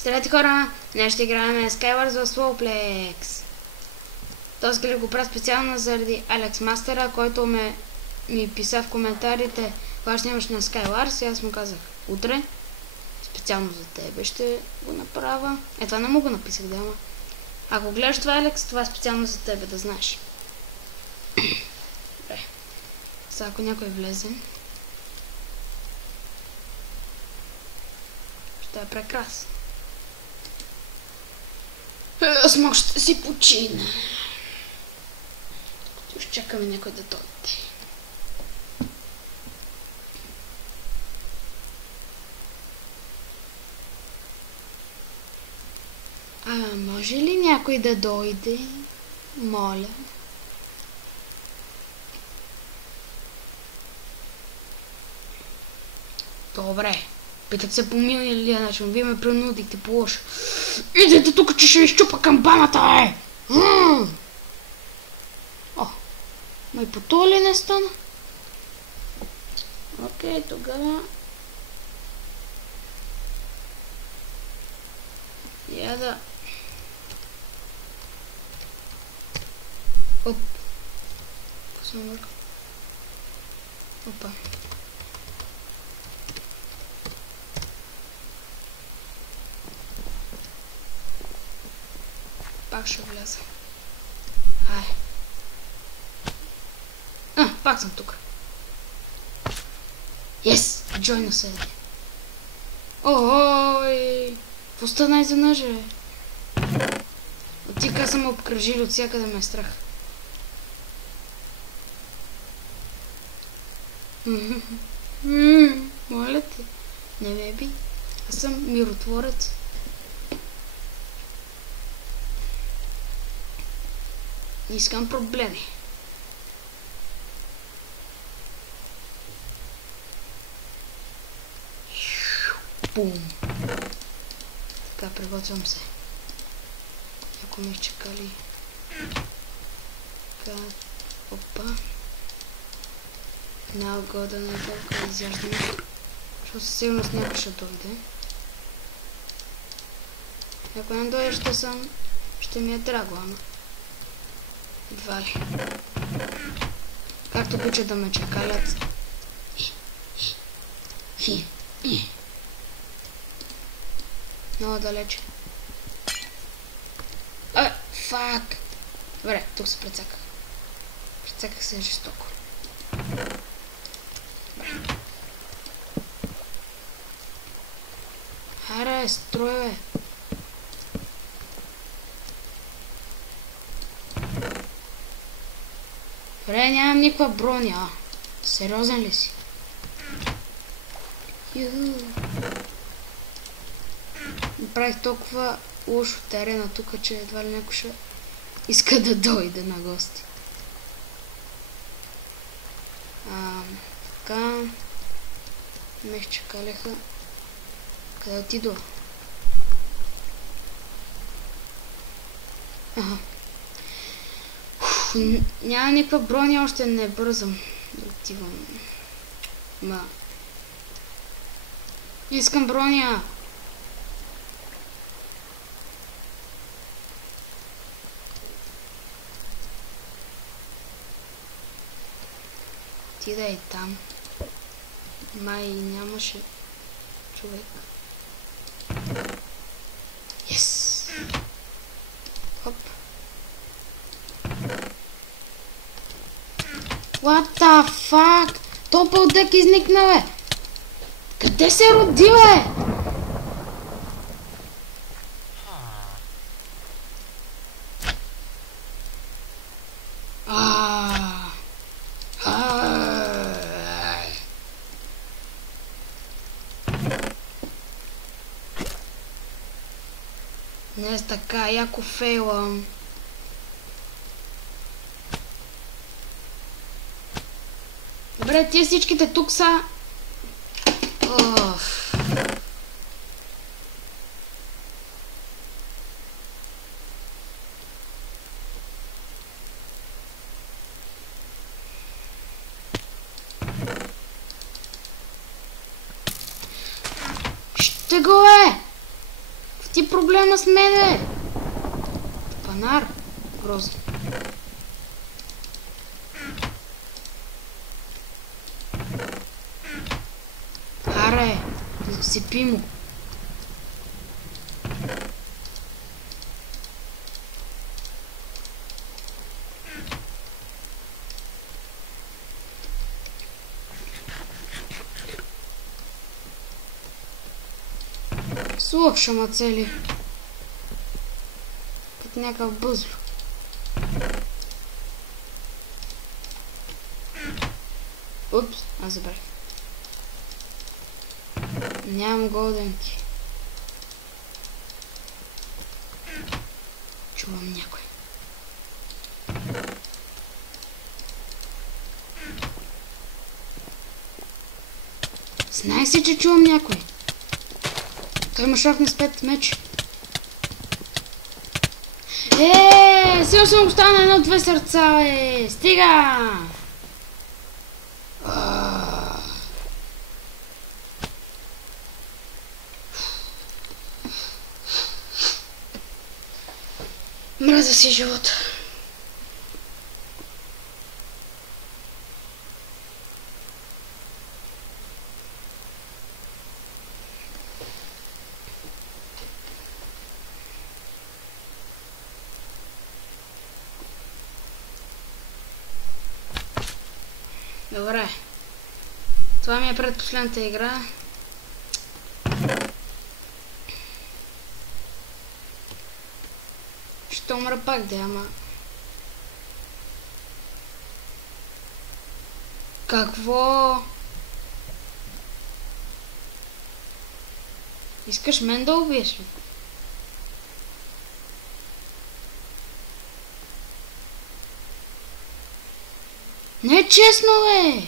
Здравейте хора, днес ще играем Skyward за Slowplex. Този клип го правя специално заради Алекс Мастера, който ми писа в коментарите кога ще имаш на Skyward и аз му казах утре. Специално за тебе ще го направя. Това не му го написах, да, ама. Ако гледаш това, Алекс, това е специално за тебе, да знаеш. Добре. Сега ако някой влезе, ще е прекрасно. Аз мога ще си почина. Ще чакаме някой да дойде. Може ли някой да дойде? Моля. Добре. Питат се по милия начин. Вие ме принудихте по лошо. Идете тук, че ще изчупа камбаната, Ма и по това ли не стана? Окей, тогава... Я да... Оп. Какво съм въркал? Опа. Пак ще вляза. Пак съм тук. Yes! Джойна се. Ой! Какво стана изведнъж, бе? От тика съм обкръжили, от всякъде ме е страх. Моля те. Не ме би. Аз съм миротворец. Не искам проблеми. Бум. Така, приготвям се. Ако ме изчекали. Така, опа. Now go да не толкова изяждаме. Защото със сигурност някой ще дойде. Ако не дойде, ще ми е драго, ама. Едва ли. Както обичат да ме чекалят. Много далече. Фак! Добре, тук се прецаках. Прецаках се жестоко. Добре. Аре, строй, бе. Добре, нямам никаква броня. Сериозен ли си? Правих толкова лошо терена тук, че едва ли някой ще иска да дойде на гости. Така. Ме чекалеха. Къде отидва? Няма никаква броня, още не бързам да отивам. Искам броня! Ти да е там. Май нямаше човек. Yes! Хоп. What the fuck? Топъл дък изникна, бе! Къде се роди, бе? Днес така, яко фейлам. Добре, тия всичките тук са... Ще го е! проблема с мен, бе? Панар. Грозен. Аре, сипи му. Слушам ма цели. Като някакъв бъзло. Упс, аз забрах. Нямам голденки. Чувам някой. Знай си, че чувам някой. Той ма шахне с 5 меч. Сега съм остана 1-2 сърца, бе! Стига! Мразя си живота. Добре. Това ми е предпоследната игра. Ще умра пак, да, ама... Какво? Искаш мен да убиеш ли? Не е честно, бе!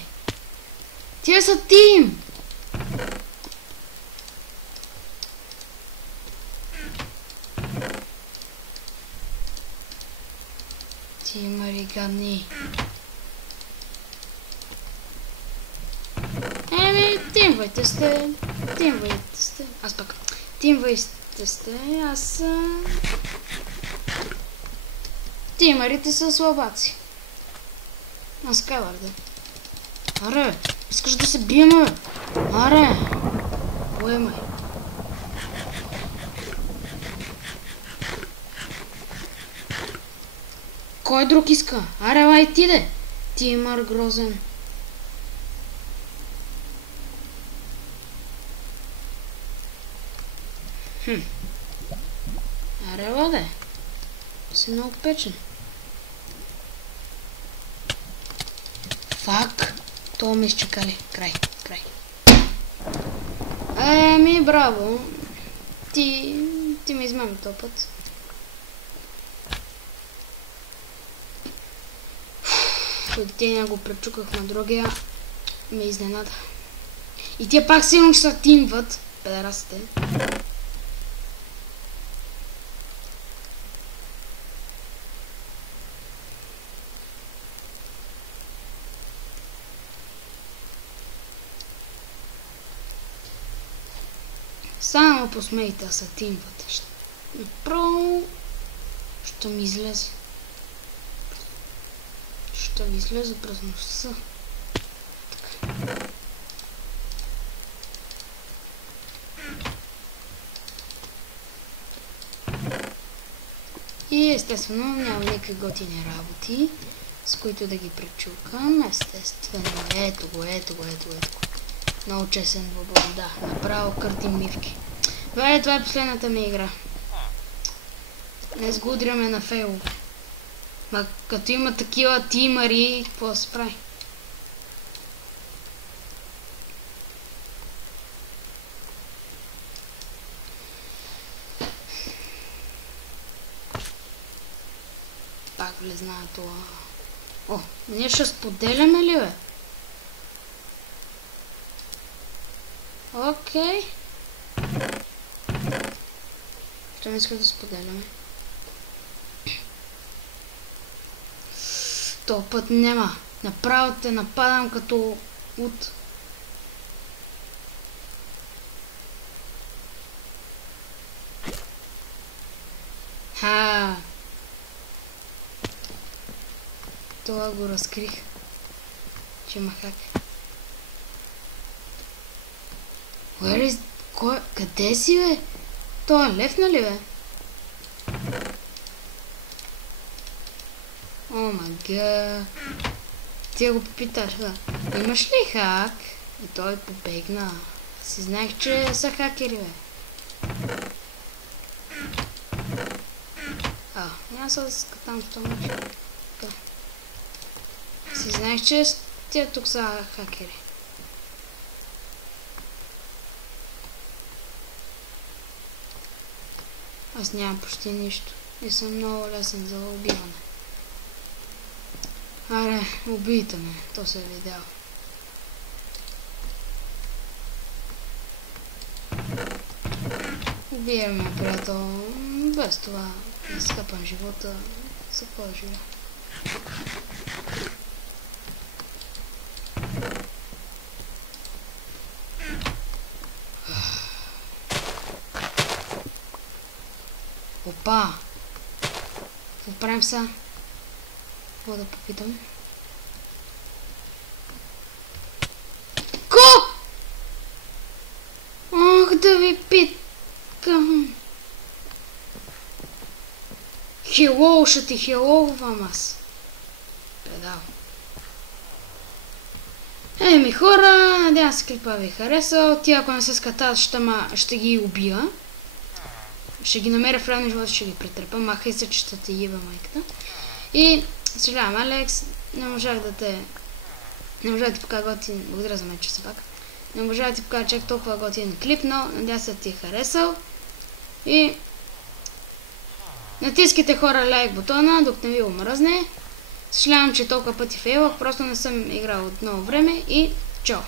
Тия са тим! Тимари гадни. Тимвайте сте. Тимвайте сте. Аз пък. Тимвайте сте. Аз... Тимарите са слабаци. На Скайлар, да. Аре, искаш да се биеме, бе? Аре! Поемай. Кой друг иска? Аре, лай ти, де! Тимър грозен. Аре, ладе. Си много печен. Фак. Това ме изчекали. Край. Браво. Ти ме измами този път. Те го пречуках на другия. Ме изненада. И тия пак сигурно ще са тимват. Педерасите. Само посмейте, а са тимват. Направо ще ми излезе. Ще ви излезе през носа. И естествено няма никакви готини работи, с които да ги пречукам. Естествено, ето го. Много честен двубой, да, направо къртим мивки. Това е последната ми игра. Не сгудряме на фейл. Ма като има такива тимари, какво се прави? Пак влезна това. О, ние ще споделяме ли, бе? Окей. Ще ми иска да споделяме. То път няма. Направо те нападам като от... Ха! Това го разкрих. Че има хак. Къде си, бе? Това е лев, нали, бе? О, мага. Ти го попиташ, бе. Имаш ли хак? И той побегна. Си знаех, че са хакери, бе. Няма се да се скатам в това нещо. Си знаех, че тия тук са хакери. Аз нямам почти нищо. И съм много лесен за убиване. Аре, убийте ме. То се е видяло. Убиваме, приятел. Без това да скъпам живота. За какво живея? Опа! Какво правим сега? Какво да попитам? Ко? Ох, да ви питкам. Хелоу, ще ти хелоувам аз. Предал. Еми хора, надявам се клипа ви харесал. Ти ако не се скатат, ще ги убия. Ще ги намеря в реалния живот, ще ги претърпа. Махай се, че ще те еба майката. И съжалявам, Алекс, не можах да ти покажа готин. Благодаря за мен, че се пак. Не можах да ти покажа чак толкова готин клип, но надявам се да ти е харесал. И натискайте хора лайк бутона, докато не ви омръзне. Съжалявам, че толкова пъти фейлах, просто не съм играл от много време и чао!